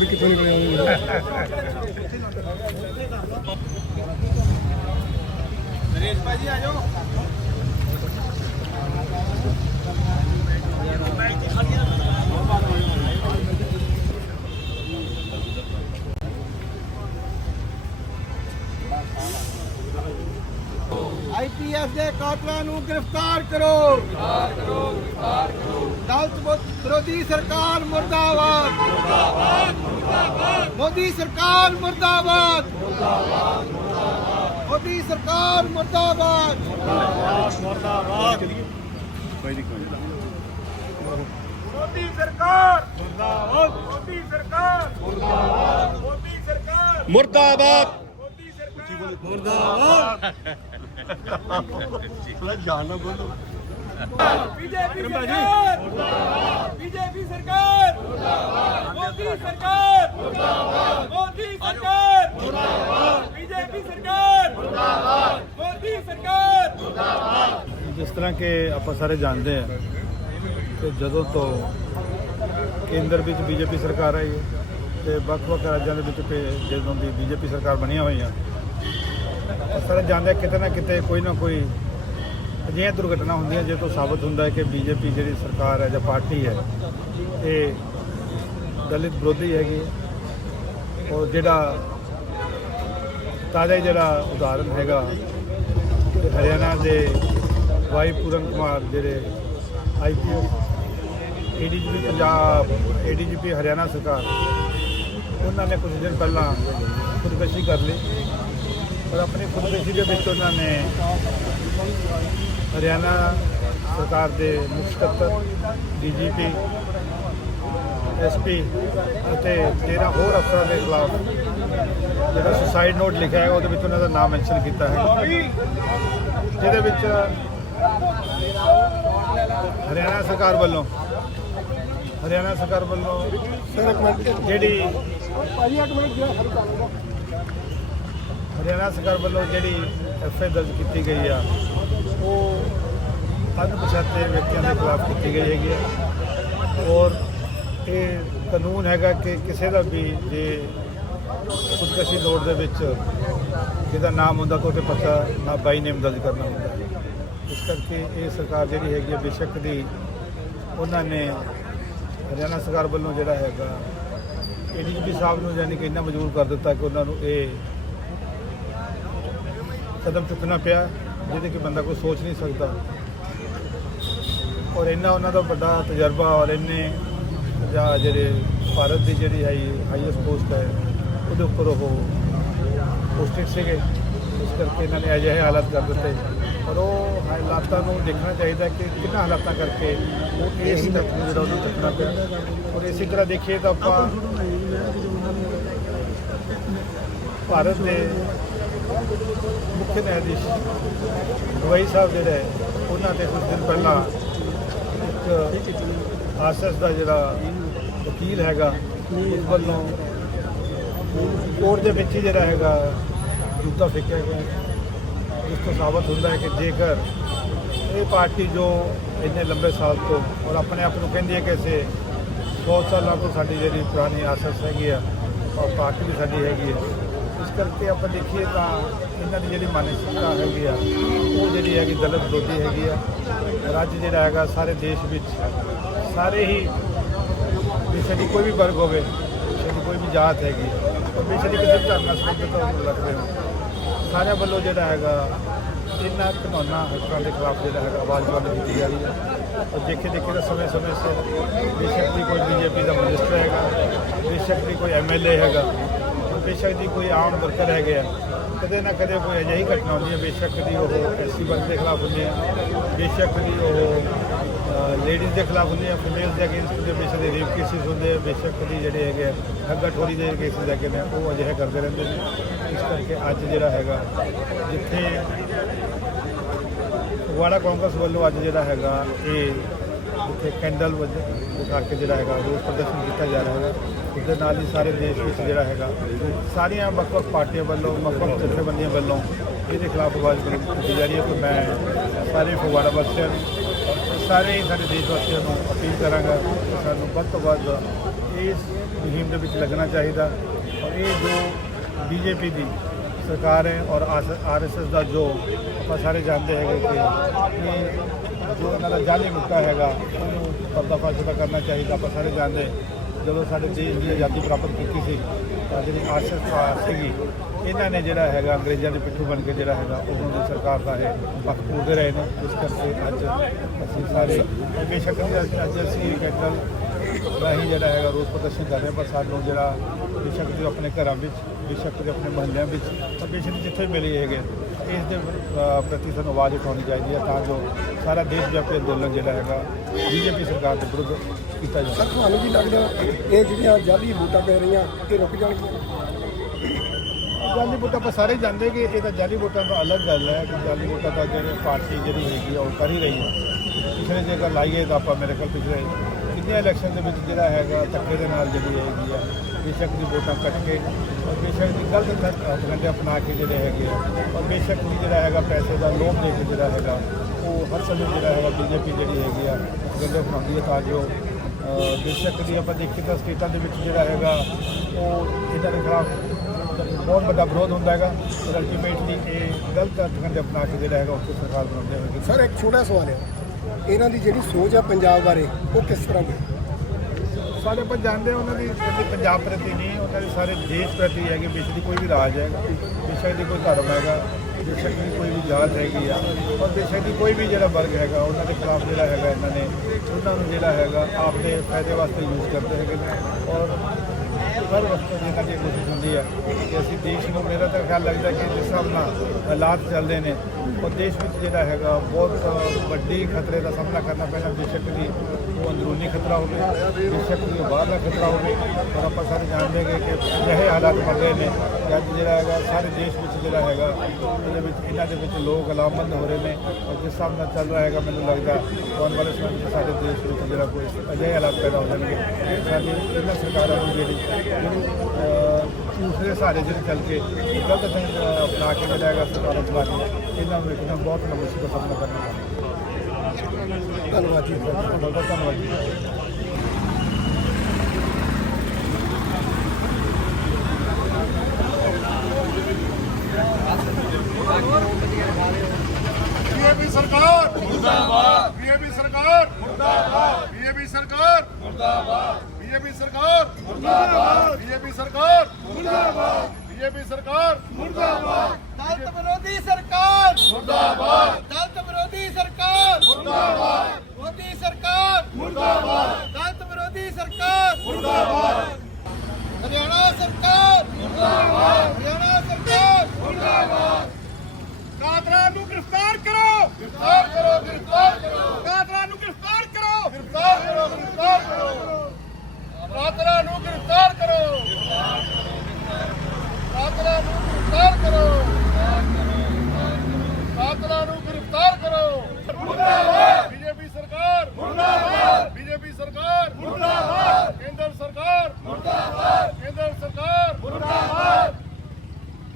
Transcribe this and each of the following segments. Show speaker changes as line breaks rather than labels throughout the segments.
ਵੀ ਕਿੱਥੋਂ ਨਿਕਲੇ ਆਉਂਗੇ
ਆਈਪੀਐਸ ਦੇ ਕਾਤਲਾਂ ਨੂੰ ਗ੍ਰਿਫਤਾਰ ਕਰੋ। ਗ੍ਰਿਫਤਾਰ ਕਰੋ ਗ੍ਰਿਫਤਾਰ ਵਿਰੋਧੀ ਸਰਕਾਰ ਮੁਰਦਾਬਾਦ ਮੁਰਦਾਬਾਦ ਮੁਰਦਾਬਾਦ ਮੋਦੀ ਸਰਕਾਰ ਮੁਰਦਾਬਾਦ ਮੁਰਦਾਬਾਦ ਮੋਦੀ ਸਰਕਾਰ ਮੁਰਦਾਬਾਦ
ਮੋਦੀ ਸਰਕਾਰ ਮੁਰਦਾਬਾਦ ਮੋਦੀ ਸਰਕਾਰ ਮੁਰਦਾਬਾਦ ਮੋਦੀ ਸਰਕਾਰ
ਮੁਰਦਾਬਾਦ
ਮੋਦੀ ਸਰਕਾਰ ਬੀਜੇਪੀ ਸਰਕਾਰ ਮੁਰਦਾਬਾਦ ਬੀਜੇਪੀ ਸਰਕਾਰ। ਮੁਰਦਾਬਾਦ ਮੋਦੀ ਸਰਕਾਰ। ਮੁਰਦਾਬਾਦ ਮੋਦੀ ਸਰਕਾਰ। ਮੁਰਦਾਬਾਦ ਬੀਜੇਪੀ ਸਰਕਾਰ। ਮੁਰਦਾਬਾਦ ਮੋਦੀ ਸਰਕਾਰ।
ਜਿਸ ਤਰ੍ਹਾਂ ਕਿ ਆਪਾਂ ਸਾਰੇ ਜਾਣਦੇ ਹਾਂ ਕਿ ਜਦੋਂ ਤੋਂ ਕੇਂਦਰ ਵਿੱਚ ਬੀਜੇਪੀ ਸਰਕਾਰ ਆਈ ਹੈ ਤੇ ਵੱਖ-ਵੱਖ ਰਾਜਾਂ ਦੇ ਵਿੱਚ ਤੇ ਜਦੋਂ ਦੀ ਬੀਜੇਪੀ ਸਰਕਾਰ ਬਣੀਆਂ ਹੋਈਆਂ ਆਪਾਂ ਸਾਰੇ ਜਾਣਦੇ ਕਿਤੇ ਨਾ ਕਿਤੇ ਕੋਈ ਨਾ ਕੋਈ ਅਜਿਹੀਆਂ ਦੁਰਘਟਨਾ ਹੁੰਦੀਆਂ ਜੇ ਤੋਂ ਸਾਬਤ ਹੁੰਦਾ ਹੈ ਕਿ ਬੀਜੇਪੀ ਜਿਹੜੀ ਸਰਕਾਰ ਹੈ ਜਾਂ ਪਾਰਟੀ ਹੈ, ਇਹ ਦਲਿਤ ਵਿਰੋਧੀ ਹੈਗੀ ਹੈ। ਔਰ ਜਿਹੜਾ ਤਾਜ਼ਾ ਜਿਹੜਾ ਉਦਾਹਰਨ ਹੈਗਾ ਹਰਿਆਣਾ ਦੇ ਵਾਈ ਪੂਰਨ ਕੁਮਾਰ ਜਿਹੜੇ IPS ADGP Punjab ADGP Haryana ਸਰਕਾਰ, ਉਹਨਾਂ ਨੇ ਕੁਝ ਦਿਨ ਪਹਿਲਾਂ ਖੁਦਕਸ਼ੀ ਕਰ ਲਈ ਔਰ ਆਪਣੀ ਖੁਦਕਸ਼ੀ ਦੇ ਵਿੱਚ ਉਹਨਾਂ ਨੇ ਹਰਿਆਣਾ ਸਰਕਾਰ ਦੇ ਮੁੱਖ ਸਕੱਤਰ, ਡੀਜੀਪੀ, ਐਸਪੀ ਅਤੇ 13 ਹੋਰ ਅਫਸਰਾਂ ਦੇ ਖਿਲਾਫ ਜਿਹੜਾ ਸੁਸਾਈਡ ਨੋਟ ਲਿਖਿਆ ਹੈ, ਉਹਦੇ ਵਿੱਚ ਉਹਨਾਂ ਦਾ ਨਾਮ ਮੈਂਸ਼ਨ ਕੀਤਾ ਹੈ। ਜਿਹਦੇ ਵਿੱਚ ਹਰਿਆਣਾ ਸਰਕਾਰ ਵੱਲੋਂ, ਹਰਿਆਣਾ ਸਰਕਾਰ ਵੱਲੋਂ ਜਿਹੜੀ ਹਰਿਆਣਾ ਸਰਕਾਰ ਵੱਲੋਂ ਜਿਹੜੀ ਐਫਆਈ ਦਰਜ ਕੀਤੀ ਗਈ ਆ ਅਣਪਛਾਤੇ ਵਿਅਕਤੀਆਂ ਦੇ ਖਿਲਾਫ ਕੀਤੀ ਗਈ ਹੈਗੀ ਹੈ। ਔਰ ਇਹ ਕਾਨੂੰਨ ਹੈਗਾ ਕਿ ਕਿਸੇ ਦਾ ਵੀ ਜੇ ਖੁਦਕਸ਼ੀ ਨੋਟ ਦੇ ਵਿੱਚ ਜਿਹਦਾ ਨਾਮ ਹੁੰਦਾ ਤਾਂ ਉਹਤੇ ਪਤਾ ਨਾ ਬਾਈ ਨੇਮ ਦਰਜ ਕਰਨਾ ਹੁੰਦਾ। ਇਸ ਕਰਕੇ ਇਹ ਸਰਕਾਰ ਜਿਹੜੀ ਹੈਗੀ ਹੈ ਬੇਸ਼ੱਕ ਦੀ ਉਹਨਾਂ ਨੇ ਹਰਿਆਣਾ ਸਰਕਾਰ ਵੱਲੋਂ ਜਿਹੜਾ ਹੈਗਾ ਏਡੀਜੀਪੀ ਸਾਹਿਬ ਨੂੰ ਯਾਨੀ ਕਿ ਇੰਨਾ ਮਜਬੂਰ ਕਰ ਦਿੱਤਾ ਕਿ ਉਹਨਾਂ ਨੂੰ ਇਹ ਕਦਮ ਚੁੱਕਣਾ ਪਿਆ, ਜਿਹਦੇ ਕਿ ਬੰਦਾ ਕੋਈ ਸੋਚ ਨਹੀਂ ਸਕਦਾ। ਔਰ ਇੰਨਾ ਉਹਨਾਂ ਦਾ ਵੱਡਾ ਤਜਰਬਾ ਔਰ ਇੰਨੇ ਜਾਂ ਜਿਹੜੇ ਭਾਰਤ ਦੀ ਜਿਹੜੀ ਹੈ ਹਾਈਐਸਟ ਪੋਸਟ ਹੈ, ਉਹਦੇ ਉੱਪਰ ਉਹ ਪੋਸਟਡ ਸੀਗੇ। ਇਸ ਕਰਕੇ ਇਹਨਾਂ ਨੇ ਅਜਿਹੇ ਹਾਲਾਤ ਕਰ ਦਿੱਤੇ। ਔਰ ਉਹ ਹਾਲਾਤਾਂ ਨੂੰ ਦੇਖਣਾ ਚਾਹੀਦਾ ਕਿ ਕਿੰਨਾ ਹਾਲਾਤਾਂ ਕਰਕੇ ਉਹ ਇਸ ਤੱਕ ਨੂੰ ਜਿਹੜਾ ਉਹਨੂੰ ਚੱਕਣਾ ਪਿਆ। ਔਰ ਇਸੇ ਤਰ੍ਹਾਂ ਦੇਖੀਏ ਤਾਂ ਆਪਾਂ ਭਾਰਤ ਦੇ ਮੁੱਖ ਨਿਆਇਧੀਸ਼ ਗਵਾਈ ਸਾਹਿਬ ਜਿਹੜੇ, ਉਹਨਾਂ ਤੇ ਕੁਝ ਦਿਨ ਪਹਿਲਾਂ ਇੱਕ ਦਾ ਜਿਹੜਾ ਵਕੀਲ ਹੈਗਾ, ਉਸ ਵੱਲੋਂ ਕੋਰਟ ਦੇ ਵਿੱਚ ਹੀ ਜਿਹੜਾ ਹੈਗਾ ਜੁੱਤਾ ਫੇਕਿਆ ਗਿਆ। ਇਸ ਤੋਂ ਸਾਬਤ ਹੁੰਦਾ ਹੈ ਕਿ ਜੇਕਰ ਇਹ ਪਾਰਟੀ ਜੋ ਇੰਨੇ ਲੰਬੇ ਸਾਲ ਤੋਂ ਔਰ ਆਪਣੇ ਆਪ ਨੂੰ ਕਹਿੰਦੀ ਹੈ ਕਿ ਅਸੀਂ 100 ਸਾਲਾਂ ਤੋਂ ਸਾਡੀ ਜਿਹੜੀ ਪੁਰਾਣੀ ਆਸਸ ਹੈਗੀ ਆ, ਔਰ ਪਾਰਟੀ ਵੀ ਸਾਡੀ ਹੈਗੀ ਹੈ ਇਸ ਕਰਕੇ ਆਪਾਂ ਦੇਖੀਏ ਤਾਂ ਇਹਨਾਂ ਦੀ ਜਿਹੜੀ ਮਾਨਸਿਕਤਾ ਹੈਗੀ ਆ, ਉਹ ਜਿਹੜੀ ਹੈਗੀ ਦਲਿਤ ਵਿਰੋਧੀ ਹੈਗੀ ਆ। ਰੱਜ ਜਿਹੜਾ ਹੈਗਾ ਸਾਰੇ ਦੇਸ਼ ਵਿੱਚ, ਸਾਰੇ ਹੀ ਕਿਸੇ ਦੀ ਕੋਈ ਵੀ ਵਰਗ ਹੋਵੇ ਕਿਸੇ ਦੀ ਕੋਈ ਵੀ ਜਾਤ ਹੈਗੀ ਔਰ ਕਿਸੇ ਦੀ ਕਿਸੇ ਧਰਮ ਨਾਲ ਸੰਬੰਧਿਤ ਹੋਣ ਲੱਗਦੇ ਹੋ ਸਾਰਿਆਂ ਵੱਲੋਂ ਜਿਹੜਾ ਹੈਗਾ, ਇਹਨਾਂ ਘਿਨੌਣਾ ਹੱਕਾਂ ਦੇ ਖਿਲਾਫ ਜਿਹੜਾ ਹੈਗਾ ਆਵਾਜ਼ ਬੰਦ ਕੀਤੀ ਜਾ ਰਹੀ ਹੈ। ਔਰ ਦੇਖੇ ਦੇਖੇ ਤਾਂ ਸਮੇਂ ਸਮੇਂ ਸਿਰ ਬੇਸ਼ੱਕ ਦੀ ਕੋਈ ਬੀਜੇਪੀ ਦਾ ਮਨਿਸਟਰ ਹੈਗਾ, ਬੇਸ਼ੱਕ ਦੀ ਕੋਈ ਐਮਐਲਏ ਹੈਗਾ ਬੇਸ਼ੱਕ ਦੀ ਕੋਈ ਆਮ ਵਰਕਰ ਹੈਗੇ ਆ ਕਦੇ ਨਾ ਕਦੇ ਕੋਈ ਅਜਿਹੀ ਘਟਨਾ ਹੁੰਦੀ ਹੈ ਬੇਸ਼ੱਕ ਦੀ ਉਹ ਐਸਸੀ ਵਰਗ ਦੇ ਖਿਲਾਫ ਹੁੰਦੀ ਆ ਬੇਸ਼ੱਕ ਦੀ ਉਹ ਲੇਡੀਜ਼ ਦੇ ਖਿਲਾਫ ਹੁੰਦੀ ਹੈ ਫੀਮੇਲਸ ਦੇ ਅਗੇਂਸਟ ਦੇ ਬੇਸ਼ੱਕ ਦੇ ਰੇਪ ਕੇਸਿਸ ਹੁੰਦੇ ਆ ਬੇਸ਼ੱਕ ਦੀ ਜਿਹੜੇ ਹੈਗੇ ਆ, ਠੱਗਾ ਠੋਰੀ ਦੇ ਕੇਸਿਸ ਹੈਗੇ ਨੇ ਉਹ ਅਜਿਹੇ ਕਰਦੇ ਰਹਿੰਦੇ ਨੇ। ਇਸ ਕਰਕੇ ਅੱਜ ਜਿਹੜਾ ਹੈਗਾ ਜਿੱਥੇ ਫਗਵਾੜਾ ਕਾਂਗਰਸ ਵੱਲੋਂ ਅੱਜ ਜਿਹੜਾ ਹੈਗਾ ਇਹ ਉੱਥੇ ਕੈਂਡਲ ਵਜੇ ਉਠਾ ਕੇ ਜਿਹੜਾ ਹੈਗਾ, ਰੋਸ ਪ੍ਰਦਰਸ਼ਨ ਕੀਤਾ ਜਾ ਰਿਹਾ ਹੈਗਾ। ਇਸ ਦੇ ਨਾਲ ਹੀ ਸਾਰੇ ਦੇਸ਼ ਵਿੱਚ ਜਿਹੜਾ ਹੈਗਾ, ਸਾਰੀਆਂ ਵੱਖ-ਵੱਖ ਪਾਰਟੀਆਂ ਵੱਲੋਂ, ਵੱਖ-ਵੱਖ ਜਥੇਬੰਦੀਆਂ ਵੱਲੋਂ ਇਹਦੇ ਖਿਲਾਫ ਆਵਾਜ਼ ਕੀਤੀ ਜਾ ਰਹੀ ਹੈ। ਕਿ ਮੈਂ ਸਾਰੇ ਫਗਵਾੜਾ ਵਾਸੀਆਂ ਨੂੰ, ਸਾਰੇ ਹੀ ਸਾਡੇ ਦੇਸ਼ ਵਾਸੀਆਂ ਨੂੰ ਅਪੀਲ ਕਰਾਂਗਾ ਕਿ ਸਾਨੂੰ ਵੱਧ ਤੋਂ ਵੱਧ ਇਸ ਮੁਹਿੰਮ ਦੇ ਵਿੱਚ ਲੱਗਣਾ ਚਾਹੀਦਾ ਔਰ ਇਹ ਜੋ ਬੀਜੇਪੀ ਦੀ ਸਰਕਾਰ ਹੈ ਔਰ ਆਰਐਸਐਸ ਦਾ ਜੋ ਆਪਾਂ ਸਾਰੇ ਜਾਣਦੇ ਹੈਗੇ ਕਿ ਜੋ ਇਹਨਾਂ ਦਾ ਜਾਲੀ ਮੁੱਕਾ ਹੈਗਾ, ਉਹਨੂੰ ਪਰਦਾਫਾਸ਼ ਦਾ ਕਰਨਾ ਚਾਹੀਦਾ, ਆਪਾਂ ਸਾਰੇ ਜਾਣਦੇ ਜਦੋਂ ਸਾਡੇ ਦੇਸ਼ ਦੀ ਆਜ਼ਾਦੀ ਪ੍ਰਾਪਤ ਕੀਤੀ ਸੀ, ਤਾਂ ਜਿਹੜੀ ਆਰਐਸਐਸ ਸੀਗੀ, ਇਹਨਾਂ ਨੇ ਜਿਹੜਾ ਹੈਗਾ, ਅੰਗਰੇਜ਼ਾਂ ਦੇ ਪਿੱਠੂ ਬਣ ਕੇ ਜਿਹੜਾ ਹੈਗਾ ਉਹਨਾਂ ਦੀ ਸਰਕਾਰ ਦਾ ਇਹ ਪੱਖ ਪੂਰਦੇ ਰਹੇ ਨੇ। ਇਸ ਕਰਕੇ ਅੱਜ ਅਸੀਂ ਸਾਰੇ ਬੇਸ਼ੱਕ ਅੱਜ ਅੱਜ ਅਸੀਂ ਕੈਟਲ ਰਾਹੀਂ ਜਿਹੜਾ ਹੈਗਾ ਰੋਸ ਪ੍ਰਦਰਸ਼ਨ ਕਰ ਰਹੇ ਪਰ ਸਾਨੂੰ ਜਿਹੜਾ ਬੇਸ਼ੱਕ ਜੋ ਆਪਣੇ ਘਰਾਂ ਵਿੱਚ ਬੇਸ਼ੱਕ ਜੋ ਆਪਣੇ ਮਹੱਲਿਆਂ ਵਿੱਚ ਔਰ ਬੇਸ਼ੱਕ ਜਿੱਥੇ ਮਿਲੇ ਹੈਗੇ ਇਸ ਦੇ ਪ੍ਰਤੀ ਸਾਨੂੰ ਆਵਾਜ਼ ਉਠਾਉਣੀ ਚਾਹੀਦੀ ਹੈ ਤਾਂ ਜੋ ਸਾਰਾ ਦੇਸ਼ ਵਿਆਪੀ ਅੰਦੋਲਨ ਜਿਹੜਾ ਹੈਗਾ ਬੀਜੇਪੀ ਸਰਕਾਰ ਦੇ ਵਿਰੁੱਧ ਕੀਤਾ ਜਾਵੇ।
ਸਰ ਤੁਹਾਨੂੰ ਕੀ ਲੱਗਦਾ ਇਹ ਜਿਹੜੀਆਂ ਜਾਲੀ ਵੋਟਾਂ ਪੈ ਰਹੀਆਂ ਇਹ ਰੁਕ ਜਾਣਗੀਆਂ?
ਜਾਲੀ ਵੋਟਾਂ ਆਪਾਂ ਸਾਰੇ ਜਾਣਦੇ ਕਿ ਇਹ ਤਾਂ ਜਾਲੀ ਵੋਟਾਂ ਤੋਂ ਅਲੱਗ ਗੱਲ ਹੈ ਕਿ ਜਾਲੀ ਵੋਟਾਂ ਤਾਂ ਜਿਹੜੇ ਪਾਰਟੀ ਜਿਹੜੀ ਹੈਗੀ ਉਹ ਕਰ ਹੀ ਰਹੀ ਹੈ। ਪਿਛਲੇ ਜੇਕਰ ਲਾਈਏ ਤਾਂ ਆਪਾਂ ਮੇਰੇ ਕੋਲ ਪਿਛਲੇ ਕਿੰਨੇ ਇਲੈਕਸ਼ਨ ਦੇ ਵਿੱਚ ਜਿਹੜਾ ਹੈਗਾ, ਧੱਕੇ ਦੇ ਨਾਲ ਜਿਹੜੀ ਹੈਗੀ ਆ, ਬੇਸ਼ੱਕ ਦੀ ਵੋਟਾਂ ਕੱਟ ਕੇ ਔਰ ਬੇਸ਼ੱਕ ਦੀ ਗਲਤ ਹੱਥ ਅਪਣਾ ਕੇ ਜਿਹੜੇ ਹੈਗੇ ਆ, ਔਰ ਬੇਸ਼ੱਕ ਦੀ ਜਿਹੜਾ ਹੈਗਾ ਪੈਸੇ ਦਾ ਲੋਭ ਦੇ ਕੇ ਜਿਹੜਾ ਹੈਗਾ, ਉਹ ਹਰ ਸਮੇਂ ਜਿਹੜਾ ਹੈਗਾ ਬੀਜੇਪੀ ਜਿਹੜੀ ਹੈਗੀ ਆ ਗੰਦੇ ਅਪਣਾਉਂਦੀ ਹੈ ਤਾਂ ਜੋ ਬੇਸ਼ੱਕ ਦੀ ਆਪਾਂ ਦੇਖੀਏ ਤਾਂ ਸਟੇਟਾਂ ਦੇ ਵਿੱਚ ਜਿਹੜਾ ਹੈਗਾ, ਉਹ ਇਹਨਾਂ ਦੇ ਖਿਲਾਫ ਬਹੁਤ ਵੱਡਾ ਵਿਰੋਧ ਹੁੰਦਾ ਹੈਗਾ, ਪਰ ਅਲਟੀਮੇਟਲੀ ਇਹ ਗਲਤ ਅਰਥਾਂ ਦੇ ਅਪਣਾ ਕੇ ਜਿਹੜਾ ਹੈਗਾ ਉਸ ਸਰਕਾਰ ਬਣਾਉਂਦੇ ਹੋਏ।
ਸਰ ਇੱਕ ਛੋਟਾ ਸਵਾਲ ਹੈ। ਇਹਨਾਂ ਦੀ ਜਿਹੜੀ ਸੋਚ ਆ ਪੰਜਾਬ ਬਾਰੇ, ਉਹ ਕਿਸ ਤਰ੍ਹਾਂ ਦੀ?
ਸਾਰੇ ਆਪਾਂ ਜਾਣਦੇ ਹਾਂ ਉਹਨਾਂ ਦੀ ਜਿਹੜੀ ਪੰਜਾਬ ਪ੍ਰਤੀ ਨਹੀਂ, ਉਹਨਾਂ ਦੀ ਸਾਰੇ ਦੇਸ਼ ਪ੍ਰਤੀ ਹੈਗੇ ਬੇਸ਼ੱਕ ਦੀ ਕੋਈ ਵੀ ਰਾਜ ਹੈਗਾ ਬੇਸ਼ੱਕ ਦੀ ਕੋਈ ਧਰਮ ਹੈਗਾ ਬੇਸ਼ੱਕ ਦੀ ਕੋਈ ਵੀ ਜਾਤ ਹੈਗੀ ਆ, ਔਰ ਬੇਸ਼ੱਕ ਦੀ ਕੋਈ ਵੀ ਜਿਹੜਾ ਵਰਗ ਹੈਗਾ, ਉਹਨਾਂ ਦੇ ਖਿਲਾਫ ਜਿਹੜਾ ਹੈਗਾ ਇਹਨਾਂ ਨੇ, ਉਹਨਾਂ ਨੂੰ ਜਿਹੜਾ ਹੈਗਾ ਆਪਣੇ ਫਾਇਦੇ ਵਾਸਤੇ ਯੂਜ਼ ਕਰਦੇ ਹੈਗੇ ਨੇ, ਔਰ ਹਰ ਵਕਤ ਇਹਨਾਂ ਦੀ ਕੋਸ਼ਿਸ਼ ਹੁੰਦੀ ਹੈ ਕਿ ਅਸੀਂ ਦੇਸ਼ ਨੂੰ, ਮੇਰਾ ਤਾਂ ਖਿਆਲ ਲੱਗਦਾ ਕਿ ਜਿਸ ਹਿਸਾਬ ਨਾਲ ਹਾਲਾਤ ਚੱਲਦੇ ਨੇ, ਉਹ ਦੇਸ਼ ਵਿੱਚ ਜਿਹੜਾ ਹੈਗਾ, ਬਹੁਤ ਵੱਡੀ ਖਤਰੇ ਦਾ ਸਾਹਮਣਾ ਕਰਨਾ ਪੈਣਾ। ਬੇਸ਼ੱਕ ਦੀ ਉਹ ਅੰਦਰੂਨੀ ਖਤਰਾ ਹੋਵੇ, ਬੇਸ਼ੱਕ ਦੀ ਬਾਹਰਲਾ ਖਤਰਾ ਹੋਵੇ, ਪਰ ਆਪਾਂ ਸਾਰੇ ਜਾਣਦੇ ਹਾਂ ਕਿ ਅਜਿਹੇ ਹਾਲਾਤ ਬਣ ਰਹੇ ਨੇ ਕਿ ਅੱਜ ਜਿਹੜਾ ਹੈਗਾ, ਸਾਰੇ ਦੇਸ਼ ਵਿੱਚ ਜਿਹੜਾ ਹੈਗਾ ਇਹਦੇ ਵਿੱਚ, ਇਹਨਾਂ ਦੇ ਵਿੱਚ ਲੋਕ ਅਲਾਮਬੰਦ ਹੋ ਰਹੇ ਨੇ। ਔਰ ਜਿਸ ਹਿਸਾਬ ਨਾਲ ਚੱਲ ਰਿਹਾ ਹੈਗਾ, ਮੈਨੂੰ ਲੱਗਦਾ ਆਉਣ ਵਾਲੇ ਸਮੇਂ ਵਿੱਚ ਸਾਡੇ ਦੇਸ਼ ਵਿੱਚ ਜਿਹੜਾ ਕੋਈ ਅਜਿਹੇ ਹਾਲਾਤ ਪੈਦਾ ਹੋ ਜਾਣਗੇ। ਸਾਡੀ ਇਹਨਾਂ ਸਰਕਾਰਾਂ ਨੂੰ ਜਿਹੜੀ ਜਿਹੜੀ ਅਹ, ਝੂਠ ਦੇ ਸਹਾਰੇ ਜਿਹੜੇ ਚੱਲ ਕੇ ਗਲਤ ਢੰਗ ਅਪਣਾ ਕੇ ਜਿਹੜਾ ਹੈਗਾ ਸਰਕਾਰਾਂ ਚਲਾ ਕੇ ਇਹਨਾਂ ਨੂੰ ਇੱਕਦਮ ਬਹੁਤ ਲੰਬੀ ਮੁਸ਼ਕਲ ਦਾ ਸਾਹਮਣਾ ਕਰਨਾ ਪੈਂਦਾ
ਧੰਨਵਾਦ ਜੀ
ਬਹੁਤ ਬਹੁਤ ਧੰਨਵਾਦ ਜੀ।
ਬੀਜੇਪੀ ਸਰਕਾਰ! ਮੁਰਦਾਬਾਦ! ਬੀਜੇਪੀ ਸਰਕਾਰ! ਮੁਰਦਾਬਾਦ! ਬੀਜੇਪੀ ਸਰਕਾਰ! ਮੁਰਦਾਬਾਦ! ਬੀਜੇਪੀ ਸਰਕਾਰ। ਮੁਰਦਾਬਾਦ। ਬੀਜੇਪੀ ਸਰਕਾਰ। ਮੁਰਦਾਬਾਦ। ਬੀਜੇਪੀ ਸਰਕਾਰ। ਮੁਰਦਾਬਾਦ।
ਦਲਿਤ ਵਿਰੋਧੀ ਸਰਕਾਰ।
ਮੁਰਦਾਬਾਦ।
ਦਲਿਤ ਵਿਰੋਧੀ ਸਰਕਾਰ।
ਮੁਰਦਾਬਾਦ।
ਮੋਦੀ ਸਰਕਾਰ।
ਮੁਰਦਾਬਾਦ।
ਦਲਿਤ ਵਿਰੋਧੀ ਸਰਕਾਰ।
ਮੁਰਦਾਬਾਦ।
ਹਰਿਆਣਾ ਸਰਕਾਰ।
ਮੁਰਦਾਬਾਦ।
ਹਰਿਆਣਾ ਸਰਕਾਰ।
ਮੁਰਦਾਬਾਦ।
ਕਾਤਰਾਂ ਨੂੰ ਗ੍ਰਿਫਤਾਰ ਕਰੋ।
ਗ੍ਰਿਫਤਾਰ ਕਰੋ ਗ੍ਰਿਫਤਾਰ ਕਰੋ।
ਕਾਤਰਾਂ ਨੂੰ ਗ੍ਰਿਫਤਾਰ ਕਰੋ।
ਗ੍ਰਿਫਤਾਰ ਕਰੋ ਗ੍ਰਿਫਤਾਰ ਕਰੋ। ਕਾਤਲਾਂ ਨੂੰ ਗ੍ਰਿਫਤਾਰ ਕਰੋ। ਕਾਤਲਾਂ ਨੂੰ ਗ੍ਰਿਫਤਾਰ ਕਰੋ। ਕਾਤਲਾਂ ਨੂੰ ਗ੍ਰਿਫਤਾਰ ਕਰੋ। ਮੁਰਦਾਬਾਦ। ਬੀਜੇਪੀ ਸਰਕਾਰ। ਮੁਰਦਾਬਾਦ। ਬੀਜੇਪੀ ਸਰਕਾਰ। ਮੁਰਦਾਬਾਦ। ਕੇਂਦਰ ਸਰਕਾਰ। ਮੁਰਦਾਬਾਦ। ਕੇਂਦਰ ਸਰਕਾਰ। ਮੁਰਦਾਬਾਦ।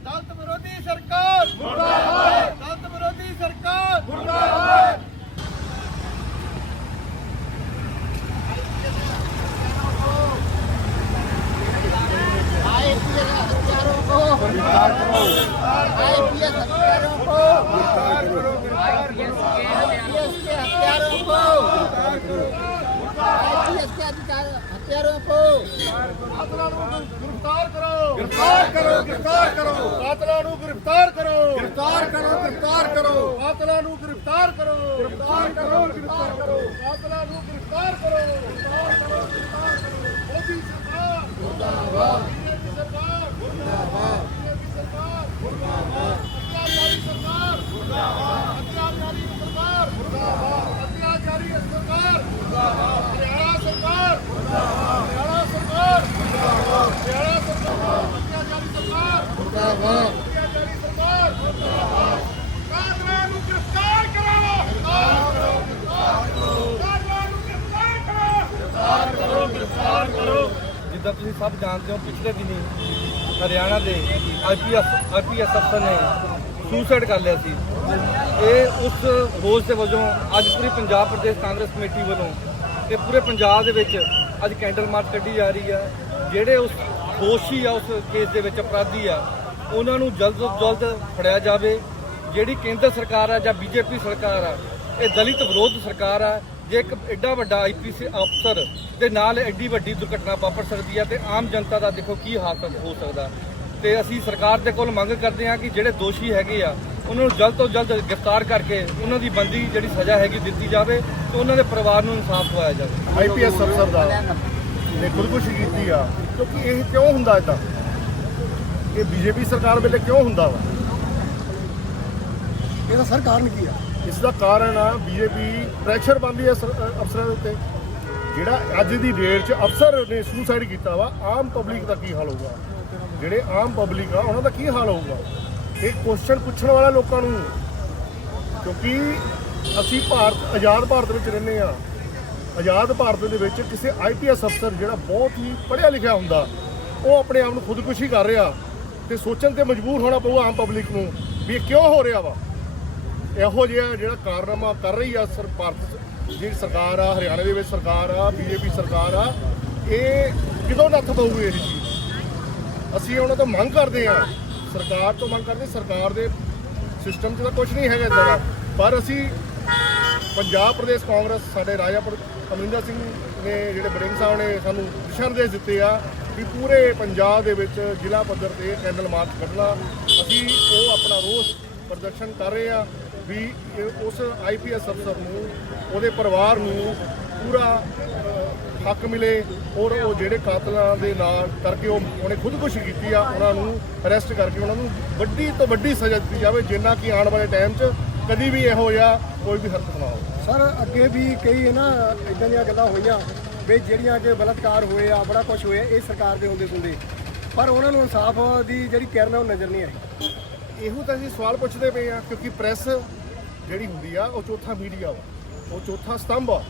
ਦਲਿਤ ਵਿਰੋਧੀ ਸਰਕਾਰ।
ਮੁਰਦਾਬਾਦ।
ਦਲਿਤ ਵਿਰੋਧੀ ਸਰਕਾਰ।
ਮੁਰਦਾਬਾਦ। ਗ੍ਰਿਫਤਾਰ ਕਰੋ। ਕਾਤਲਾਂ ਨੂੰ ਗ੍ਰਿਫਤਾਰ ਕਰੋ। ਗ੍ਰਿਫਤਾਰ ਕਰੋ ਗ੍ਰਿਫਤਾਰ ਕਰੋ। ਕਾਤਲਾਂ ਨੂੰ ਗ੍ਰਿਫਤਾਰ ਕਰੋ। ਗ੍ਰਿਫਤਾਰ ਕਰੋ ਗ੍ਰਿਫਤਾਰ ਕਰੋ। ਕਾਤਲਾਂ ਨੂੰ ਗ੍ਰਿਫਤਾਰ ਕਰੋ। ਗ੍ਰਿਫਤਾਰ ਕਰੋ ਗ੍ਰਿਫਤਾਰ ਕਰੋ। ਮੋਦੀ ਸਰਕਾਰ। ਮੁਰਦਾਬਾਦ ਬੀਜੇਪੀ ਸਰਕਾਰ ਮੁਰਦਾਬਾਦ ਬੀਜੇਪੀ ਸਰਕਾਰ ਮੁਰਦਾਬਾਦ ਅਤਿਆਚਾਰੀ ਸਰਕਾਰ ਮੁਰਦਾਬਾਦ ਅਤਿਆਚਾਰੀ ਸਰਕਾਰ ਮੁਰਦਾਬਾਦ ਅਤਿਆਚਾਰੀ ਸਰਕਾਰ ਮੁਰਦਾਬਾਦ ਹਰਿਆਣਾ ਸਰਕਾਰ ਮੁਰਦਾਬਾਦ ਹਰਿਆਣਾ ਸਰਕਾਰ ਮੁਰਦਾਬਾਦ ਹਰਿਆਣਾ ਸਰਕਾਰ ਅਤਿਆਚਾਰੀ ਸਰਕਾਰ ਮੁਰਦਾਬਾਦ ਅਤਿਆਚਾਰੀ ਸਰਕਾਰ ਮੁਰਦਾਬਾਦ ਕਾਤਲਾਂ ਨੂੰ ਗ੍ਰਿਫਤਾਰ ਕਰੋ ਗ੍ਰਿਫਤਾਰ ਕਰੋ ਗ੍ਰਿਫਤਾਰ ਕਰੋ ਕਾਤਲਾਂ ਨੂੰ ਗ੍ਰਿਫਤਾਰ ਕਰੋ ਗ੍ਰਿਫਤਾਰ ਕਰੋ ਗ੍ਰਿਫਤਾਰ ਕਰੋ
ਜਿੱਦਾਂ ਤੁਸੀਂ ਸਭ ਜਾਣਦੇ ਹੋ, ਪਿਛਲੇ ਦਿਨੀ ਹਰਿਆਣਾ ਦੇ ਆਈਪੀਐਸ ਆਈਪੀਐਸ ਅਫਸਰ ਨੇ ਸੁਸਾਈਡ ਕਰ ਲਿਆ ਸੀ। ਇਹ ਉਸ ਰੋਜ਼ ਦੇ ਵਜੋਂ ਅੱਜ ਪੂਰੀ ਪੰਜਾਬ ਪ੍ਰਦੇਸ਼ ਕਾਂਗਰਸ ਕਮੇਟੀ ਵੱਲੋਂ ਇਹ ਪੂਰੇ ਪੰਜਾਬ ਦੇ ਵਿੱਚ ਅੱਜ ਕੈਂਡਲ ਮਾਰਚ ਕੱਢੀ ਜਾ ਰਹੀ ਆ ਜਿਹੜੇ ਉਸ ਦੋਸ਼ੀ ਆ, ਉਸ ਕੇਸ ਦੇ ਵਿੱਚ ਅਪਰਾਧੀ ਆ ਉਹਨਾਂ ਨੂੰ ਜਲਦ ਤੋਂ ਜਲਦ ਫੜਿਆ ਜਾਵੇ। ਜਿਹੜੀ ਕੇਂਦਰ ਸਰਕਾਰ ਆ ਜਾਂ ਬੀਜੇਪੀ ਸਰਕਾਰ ਆ, ਇਹ ਦਲਿਤ ਵਿਰੋਧ ਸਰਕਾਰ ਆ, ਜੇ ਇੱਕ ਐਡਾ ਵੱਡਾ ਆਈਪੀਸੀ ਅਫਸਰ ਦੇ ਨਾਲ ਐਡੀ ਵੱਡੀ ਦੁਰਘਟਨਾ ਵਾਪਰ ਸਕਦੀ ਆ ਤੇ ਆਮ ਜਨਤਾ ਦਾ ਦੇਖੋ ਕੀ ਹਾਦਸਾ ਹੋ ਸਕਦਾ। ਤੇ ਅਸੀਂ ਸਰਕਾਰ ਦੇ ਕੋਲ ਮੰਗ ਕਰਦੇ ਹਾਂ ਕਿ ਜਿਹੜੇ ਦੋਸ਼ੀ ਹੈਗੇ ਆ, ਉਹਨਾਂ ਨੂੰ ਜਲਦ ਤੋਂ ਜਲਦ ਗ੍ਰਿਫਤਾਰ ਕਰਕੇ ਉਹਨਾਂ ਦੀ ਬੰਦੀ ਜਿਹੜੀ ਸਜ਼ਾ ਹੈਗੀ ਦਿੱਤੀ ਜਾਵੇ ਤੇ ਉਹਨਾਂ ਦੇ ਪਰਿਵਾਰ ਨੂੰ ਇਨਸਾਫ ਦਿਵਾਇਆ ਜਾਵੇ।
ਆਈਪੀਐਸ ਅਫਸਰ ਦਾ ਨੇ ਖੁਦਕੁਸ਼ੀ ਕੀਤੀ ਆ, ਕਿਉਂਕਿ ਇਹ ਕਿਉਂ ਹੁੰਦਾ ਇਦਾਂ ਇਹ ਬੀਜੇਪੀ ਸਰਕਾਰ ਵੇਲੇ ਕਿਉਂ ਹੁੰਦਾ ਵਾ?
ਇਹਦਾ ਸਰ ਕਾਰਨ ਕੀ ਆ?
ਇਸ ਦਾ ਕਾਰਨ ਆ ਬੀਜੇਪੀ ਪ੍ਰੈਸ਼ਰ ਪਾਉਂਦੀ ਹੈ ਅਫਸਰਾਂ ਦੇ ਉੱਤੇ। ਜਿਹੜਾ ਅੱਜ ਦੀ ਡੇਟ 'ਚ ਅਫਸਰ ਨੇ ਸੁਸਾਈਡ ਕੀਤਾ ਵਾ ਆਮ ਪਬਲਿਕ ਦਾ ਕੀ ਹਾਲ ਹੋਊਗਾ? ਜਿਹੜੇ ਆਮ ਪਬਲਿਕ ਆ ਉਹਨਾਂ ਦਾ ਕੀ ਹਾਲ ਹੋਊਗਾ? ਇਹ ਕੁਐਸਚਨ ਪੁੱਛਣ ਵਾਲਾ ਲੋਕਾਂ ਨੂੰ ਕਿਉਂਕਿ ਅਸੀਂ ਭਾਰਤ ਆਜ਼ਾਦ ਭਾਰਤ ਵਿੱਚ ਰਹਿੰਦੇ ਆ ਆਜ਼ਾਦ ਭਾਰਤ ਦੇ ਵਿੱਚ ਕਿਸੇ ਆਈਪੀਐਸ ਅਫਸਰ ਜਿਹੜਾ ਬਹੁਤ ਹੀ ਪੜ੍ਹਿਆ ਲਿਖਿਆ ਹੁੰਦਾ ਉਹ ਆਪਣੇ ਆਪ ਨੂੰ ਖੁਦਕੁਸ਼ੀ ਕਰ ਰਿਹਾ। ਤੇ ਸੋਚਣ ਤੇ ਮਜਬੂਰ ਹੋਣਾ ਪਊਗਾ ਆਮ ਪਬਲਿਕ ਨੂੰ ਵੀ ਇਹ ਕਿਉਂ ਹੋ ਰਿਹਾ ਵਾ। ਇਹੋ ਜਿਹਾ ਜਿਹੜਾ ਕਾਰਨਾਮਾ ਕਰ ਰਹੀ ਆ ਸਰ ਭਾਰਤ ਜਿਹੜੀ ਸਰਕਾਰ ਆ, ਹਰਿਆਣਾ ਦੇ ਵਿੱਚ ਸਰਕਾਰ ਆ, ਬੀਜੇਪੀ ਸਰਕਾਰ ਆ, ਇਹ ਕਿਦੋਂ ਨੱਥ ਪਊਗੀ ਇਹ ਚੀਜ਼? ਅਸੀਂ ਉਹਨਾਂ ਤੋਂ ਮੰਗ ਕਰਦੇ ਆ। ਸਰਕਾਰ ਤੋਂ ਮੰਗ ਕਰਦੇ, ਸਰਕਾਰ ਦੇ ਸਿਸਟਮ 'ਚ ਤਾਂ ਕੁਝ ਨਹੀਂ ਹੈਗਾ ਇਦਾਂ ਦਾ। ਪਰ ਅਸੀਂ ਪੰਜਾਬ ਪ੍ਰਦੇਸ਼ ਕਾਂਗਰਸ, ਸਾਡੇ ਰਾਜਾਪੁਰ ਅਮਰਿੰਦਰ ਸਿੰਘ ਨੇ ਜਿਹੜੇ ਬੜਿੰਗ ਸਾਹਿਬ ਨੇ ਸਾਨੂੰ ਦਿਸ਼ਾ ਨਿਰਦੇਸ਼ ਦਿੱਤੇ ਆ ਵੀ ਪੂਰੇ ਪੰਜਾਬ ਦੇ ਵਿੱਚ ਜ਼ਿਲ੍ਹਾ ਪੱਧਰ ਤੇ ਕੈਂਡਲ ਮਾਰਚ ਕੱਢਣਾ। ਅਸੀਂ ਉਹ ਆਪਣਾ ਰੋਸ ਪ੍ਰਦਰਸ਼ਨ ਕਰ ਰਹੇ ਆ ਵੀ ਇਹ ਉਸ ਆਈਪੀਐਸ ਅਫਸਰ ਨੂੰ, ਉਹਦੇ ਪਰਿਵਾਰ ਨੂੰ ਪੂਰਾ ਹੱਕ ਮਿਲੇ ਔਰ ਉਹ ਜਿਹੜੇ ਕਾਤਲਾਂ ਦੇ ਨਾਲ ਕਰਕੇ ਉਹ ਉਹਨੇ ਖੁਦਕੁਸ਼ੀ ਕੀਤੀ ਆ, ਉਹਨਾਂ ਨੂੰ ਅਰੈਸਟ ਕਰਕੇ ਉਹਨਾਂ ਨੂੰ ਵੱਡੀ ਤੋਂ ਵੱਡੀ ਸਜ਼ਾ ਦਿੱਤੀ ਜਾਵੇ, ਜਿੰਨਾ ਕਿ ਆਉਣ ਵਾਲੇ ਟਾਈਮ 'ਚ ਕਦੀ ਵੀ ਇਹੋ ਜਿਹਾ ਕੋਈ ਵੀ ਹਰਕਤ ਨਾ ਹੋਵੇ।
ਸਰ, ਅੱਗੇ ਵੀ ਕਈ ਨਾ ਇਦਾਂ ਦੀਆਂ ਗੱਲਾਂ ਹੋਈਆਂ ਵੀ ਜਿਹੜੀਆਂ ਕਿ ਬਲਾਤਕਾਰ ਹੋਏ ਆ, ਬੜਾ ਕੁਝ ਹੋਇਆ, ਇਹ ਸਰਕਾਰ ਦੇ ਹੁੰਦੇ ਸੁਣਦੇ ਪਰ ਉਹਨਾਂ ਨੂੰ ਇਨਸਾਫ ਦੀ ਜਿਹੜੀ ਕਿਰਨ ਆ, ਉਹ ਨਜ਼ਰ ਨਹੀਂ ਆਈ।
ਇਹੋ ਤਾਂ ਅਸੀਂ ਸਵਾਲ ਪੁੱਛਦੇ ਪਏ ਆ, ਕਿਉਂਕਿ ਪ੍ਰੈਸ ਜਿਹੜੀ ਹੁੰਦੀ ਆ, ਉਹ ਚੌਥਾ ਮੀਡੀਆ ਵਾ, ਉਹ ਚੌਥਾ ਸਤੰਭ ਆ।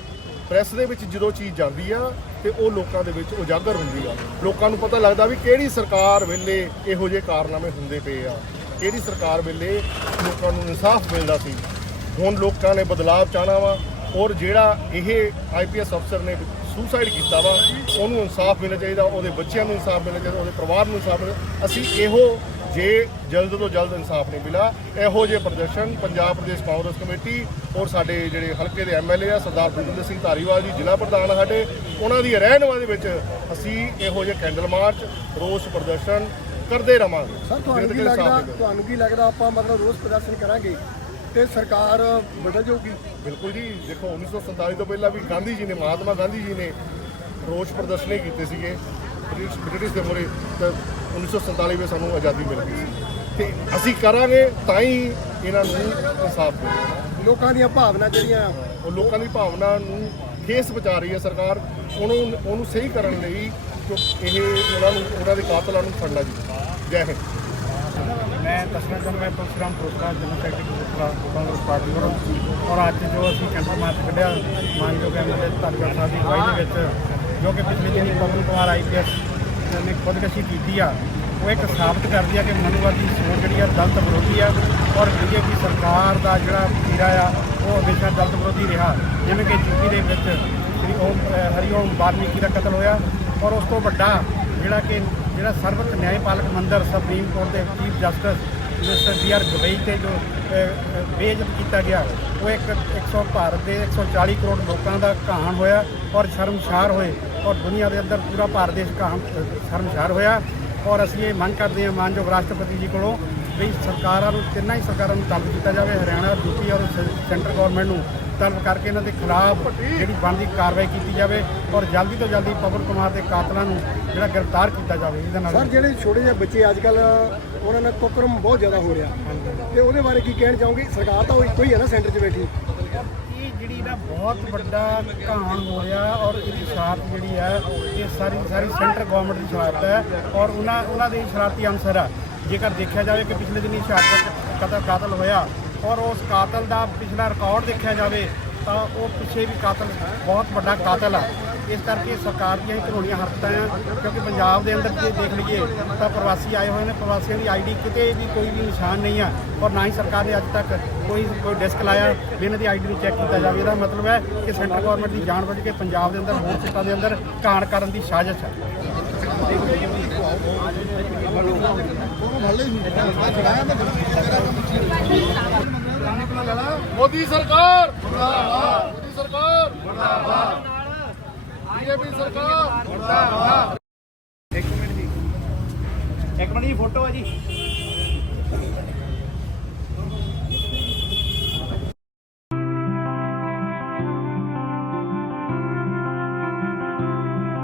ਪ੍ਰੈਸ ਦੇ ਵਿੱਚ ਜਦੋਂ ਚੀਜ਼ ਜਾਂਦੀ ਆ, ਤੇ ਉਹ ਲੋਕਾਂ ਦੇ ਵਿੱਚ ਉਜਾਗਰ ਹੁੰਦੀ ਆ। ਲੋਕਾਂ ਨੂੰ ਪਤਾ ਲੱਗਦਾ ਵੀ ਕਿਹੜੀ ਸਰਕਾਰ ਵੇਲੇ ਇਹੋ ਜਿਹੇ ਕਾਰਨਾਮੇ ਹੁੰਦੇ ਪਏ ਆ। ਕਿਹੜੀ ਸਰਕਾਰ ਵੇਲੇ ਲੋਕਾਂ ਨੂੰ ਇਨਸਾਫ ਮਿਲਦਾ ਸੀ। ਹੁਣ ਲੋਕਾਂ ਨੇ ਬਦਲਾਅ ਚਾਹਣਾ ਵਾ, ਔਰ ਜਿਹੜਾ ਇਹ ਆਈਪੀਐਸ ਅਫਸਰ ਨੇ ਸੁਸਾਈਡ ਕੀਤਾ ਵਾ ਉਹਨੂੰ ਇਨਸਾਫ ਮਿਲਣਾ ਚਾਹੀਦਾ ਉਹਦੇ ਬੱਚਿਆਂ ਨੂੰ ਇਨਸਾਫ ਮਿਲਣਾ ਚਾਹੀਦਾ ਉਹਦੇ ਪਰਿਵਾਰ ਨੂੰ ਇਨਸਾਫ ਮਿਲਣਾ ਅਸੀਂ ਇਹੋ ਜੇ ਜਲਦ ਤੋਂ ਜਲਦ ਇਨਸਾਫ ਨਹੀਂ ਮਿਲਾ ਇਹੋ ਜਿਹੇ ਪ੍ਰਦਰਸ਼ਨ ਪੰਜਾਬ ਪ੍ਰਦੇਸ਼ ਕਾਂਗਰਸ ਕਮੇਟੀ ਔਰ ਸਾਡੇ ਜਿਹੜੇ ਹਲਕੇ ਦੇ ਐਮਐਲਏ ਆ ਸਰਦਾਰ ਬਲਜਿੰਦਰ ਸਿੰਘ ਧਾਰੀਵਾਲ ਜੀ ਜ਼ਿਲ੍ਹਾ ਪ੍ਰਧਾਨ ਸਾਡੇ ਉਹਨਾਂ ਦੀ ਰਹਿਨੁਮਾਈ ਦੇ ਵਿੱਚ ਅਸੀਂ ਇਹੋ ਜਿਹੇ ਕੈਂਡਲ ਮਾਰਚ ਰੋਸ ਪ੍ਰਦਰਸ਼ਨ ਕਰਦੇ ਰਵਾਂਗੇ।
ਸਰ ਤੁਹਾਨੂੰ ਕੀ ਲੱਗਦਾ। ਤੁਹਾਨੂੰ ਕੀ ਲੱਗਦਾ ਆਪਾਂ ਮਤਲਬ ਰੋਸ ਪ੍ਰਦਰਸ਼ਨ ਕਰਾਂਗੇ? ਤੇ ਸਰਕਾਰ ਬਦਲ ਜਾਊਗੀ?
ਬਿਲਕੁਲ ਜੀ ਦੇਖੋ 1947 ਤੋਂ ਪਹਿਲਾਂ ਵੀ ਗਾਂਧੀ ਜੀ ਨੇ ਮਹਾਤਮਾ ਗਾਂਧੀ ਜੀ ਨੇ ਰੋਸ ਪ੍ਰਦਰਸ਼ਨ ਕੀਤੇ ਸੀਗੇ ਬ੍ਰਿਟਿਸ਼ ਬ੍ਰਿਟਿਸ਼ ਦੇ ਮੋਰੇ ਤਾਂ 1947 ਵਿੱਚ ਸਾਨੂੰ ਆਜ਼ਾਦੀ ਮਿਲ ਗਈ ਸੀ। ਤੇ ਅਸੀਂ ਕਰਾਂਗੇ ਤਾਂ ਹੀ ਇਹਨਾਂ ਨੂੰ ਇਨਸਾਫ ਮਿਲੇਗਾ।
ਲੋਕਾਂ ਦੀਆਂ ਭਾਵਨਾ ਜਿਹੜੀਆਂ
ਉਹ ਲੋਕਾਂ ਦੀ ਭਾਵਨਾ ਨੂੰ ਠੇਸ ਪਹੁੰਚਾ ਰਹੀ ਹੈ ਸਰਕਾਰ ਉਹਨੂੰ ਉਹਨੂੰ ਸਹੀ ਕਰਨ ਲਈ ਜੋ ਇਹ ਉਹਨਾਂ ਨੂੰ ਉਹਨਾਂ ਦੇ ਕਾਤਲਾਂ ਨੂੰ ਫੜਨਾ ਜੀ। ਜੈ ਹਿੰਦ।
ਮੈਂ ਦੱਸਣਾ ਚਾਹੁੰਦਾ ਮੈਂ ਪਰਸ਼ੁਰਾਮ ਪੁਰਸਕਾਰ ਜਨਰਲ ਸੈਕਟਰੀ ਪੁਰਸਕਾਰ ਕਾਂਗਰਸ ਪਾਰਟੀ ਵੱਲੋਂ ਔਰ ਅੱਜ ਜੋ ਅਸੀਂ ਕੈਂਪਰ ਮਾਰਚ ਕੱਢਿਆ, ਮਾਨਯੋਗ ਐਮਐਲਏ ਧਰਮਗੜ੍ਹ ਸਾਹਿਬ ਦੀ ਅਗਵਾਈ ਦੇ ਵਿੱਚ, ਜੋ ਕਿ ਪਿਛਲੇ ਦਿਨੀ ਪਵਨ ਕੁਮਾਰ ਆਈਪੀਐਸ ਨੇ ਖੁਦਕਸ਼ੀ ਕੀਤੀ ਆ, ਉਹ ਇੱਕ ਸਾਬਤ ਕਰਦੀ ਆ ਕਿ ਮਨੂਵਾਦੀ ਸੋਚ ਜਿਹੜੀ ਆ ਦਲਿਤ ਵਿਰੋਧੀ ਆ। ਔਰ ਬੀਜੇਪੀ ਸਰਕਾਰ ਦਾ ਜਿਹੜਾ ਕੀੜਾ ਆ, ਉਹ ਹਮੇਸ਼ਾ ਦਲਿਤ ਵਿਰੋਧੀ ਰਿਹਾ। ਜਿਵੇਂ ਕਿ ਯੂਪੀ ਦੇ ਵਿੱਚ ਸ੍ਰੀ ਓਮ, ਅਹ ਹਰੀਓਮ ਬਾਲਮੀਕੀ ਦਾ ਕਤਲ ਹੋਇਆ। ਔਰ ਉਸ ਤੋਂ ਵੱਡਾ ਜਿਹੜਾ ਕਿ ਜਿਹੜਾ ਸਰਵਤ ਨਿਆਂਪਾਲਕ ਮੰਦਰ ਸੁਪਰੀਮ ਕੋਰਟ ਦੇ chief justice mister G R Gavai ਤੇ ਜੋ ਅਹ, ਬੇਇੱਜ਼ਤ ਕੀਤਾ ਗਿਆ ਉਹ ਇੱਕ 100 ਭਾਰਤ ਦੇ 140 ਕਰੋੜ ਲੋਕਾਂ ਦਾ ਕਹਾਣ ਹੋਇਆ ਔਰ ਸ਼ਰਮਸ਼ਾਰ ਹੋਏ ਔਰ ਦੁਨੀਆ ਦੇ ਅੰਦਰ ਪੂਰਾ ਭਾਰਤ ਦੇਸ਼ ਕਹਾਣ ਸ਼ਰਮਸ਼ਾਰ ਹੋਇਆ। ਔਰ ਅਸੀਂ ਇਹ ਮੰਗ ਕਰਦੇ ਹਾਂ ਮਾਨਯੋਗ ਰਾਸ਼ਟਰਪਤੀ ਜੀ ਕੋਲੋਂ ਵੀ ਸਰਕਾਰਾਂ ਨੂੰ ਤਿੰਨਾਂ ਹੀ ਸਰਕਾਰਾਂ ਨੂੰ ਤਲਬ ਕੀਤਾ ਜਾਵੇ ਹਰਿਆਣਾ ਯੂਪੀ ਔਰ ਸ- ਸੈਂਟਰ ਗਵਰਨਮੈਂਟ ਨੂੰ ਤਲਬ ਕਰਕੇ ਇਹਨਾਂ ਦੇ ਖਿਲਾਫ ਜਿਹੜੀ ਬਣਦੀ ਕਾਰਵਾਈ ਕੀਤੀ ਜਾਵੇ ਔਰ ਜਲਦੀ ਤੋਂ ਜਲਦੀ ਪਵਨ ਕੁਮਾਰ ਦੇ ਕਾਤਲਾਂ ਨੂੰ ਜਿਹੜਾ ਗ੍ਰਿਫਤਾਰ ਕੀਤਾ ਜਾਵੇ ਇਹਦੇ ਨਾਲ
ਸਰ ਜਿਹੜੇ ਛੋਟੇ ਜਿਹੇ ਬੱਚੇ ਅੱਜ ਕੱਲ ਉਹਨਾਂ ਨਾਲ ਕੁਕਰਮ ਬਹੁਤ ਜ਼ਿਆਦਾ ਹੋ ਰਿਹਾ। ਤੇ ਉਹਦੇ ਬਾਰੇ ਕੀ ਕਹਿਣਾ ਚਾਹੋਗੇ? ਸਰਕਾਰ ਤਾਂ ਉਹ ਇੱਕੋ ਹੀ ਹੈ ਨਾ ਸੈਂਟਰ 'ਚ ਬੈਠੀ।
ਇਹ ਜਿਹੜੀ ਨਾ ਬਹੁਤ ਵੱਡਾ ਕਹਾਣ ਹੋ ਰਿਹਾ ਔਰ ਇਹਦੀ ਸ਼ਰਾਰਤ ਜਿਹੜੀ ਹੈ ਇਹ ਸਾਰੀ ਸਾਰੀ ਸੈਂਟਰ ਗਵਰਨਮੈਂਟ ਦੀ ਸ਼ਰਾਰਤ ਹੈ ਔਰ ਉਹਨਾਂ ਉਹਨਾਂ ਦੇ ਹੀ ਸ਼ਰਾਰਤੀ ਅਨਸਰ ਆ। ਜੇਕਰ ਦੇਖਿਆ ਜਾਵੇ ਕਿ ਪਿਛਲੇ ਦਿਨੀ 'ਚ ਕਤਲ ਕਾਤਲ ਹੋਇਆ ਔਰ ਉਸ ਕਾਤਲ ਦਾ ਪਿਛਲਾ ਰਿਕਾਰਡ ਦੇਖਿਆ ਜਾਵੇ ਤਾਂ ਉਹ ਪਿੱਛੇ ਵੀ ਕਾਤਲ, ਬਹੁਤ ਵੱਡਾ ਕਾਤਲ ਆ। ਇਸ ਕਰਕੇ ਸਰਕਾਰ ਦੀਆਂ ਇਹ ਕਾਨੂੰਨੀਆਂ ਹਰਕਤਾਂ ਆ, ਕਿਉਂਕਿ ਪੰਜਾਬ ਦੇ ਅੰਦਰ ਜੇ ਦੇਖ ਲਈਏ ਤਾਂ ਪ੍ਰਵਾਸੀ ਆਏ ਹੋਏ ਨੇ, ਪ੍ਰਵਾਸੀਆਂ ਦੀ ਆਈਡੀ ਕਿਤੇ ਵੀ ਕੋਈ ਵੀ ਨਿਸ਼ਾਨ ਨਹੀਂ ਆ ਔਰ ਨਾ ਹੀ ਸਰਕਾਰ ਨੇ ਅੱਜ ਤੱਕ ਕੋਈ ਕੋਈ ਡਿਸਕ ਲਾਇਆ, ਵੀ ਇਹਨਾਂ ਦੀ ਆਈਡੀ ਨੂੰ ਚੈੱਕ ਕੀਤਾ ਜਾਵੇ। ਇਹਦਾ ਮਤਲਬ ਹੈ ਕਿ ਸੈਂਟਰ ਗਵਰਨਮੈਂਟ ਦੀ ਜਾਣ ਬੁੱਝ ਕੇ ਪੰਜਾਬ ਦੇ ਅੰਦਰ, ਹੋਰ ਸਟੇਟਾਂ ਦੇ ਅੰਦਰ ਕਾਣ ਕਰਨ ਦੀ ਸਾਜ਼ਿਸ਼ ਹੈ
ਮੋਦੀ ਸਰਕਾਰ ਮੁਰਦਾਬਾਦ ਮੋਦੀ ਸਰਕਾਰ ਮੁਰਦਾਬਾਦ ਬੀਜੇਪੀ ਸਰਕਾਰ ਮੁਰਦਾਬਾਦ
ਇੱਕ ਮਿੰਟ ਜੀ ਫੋਟੋ ਆ ਜੀ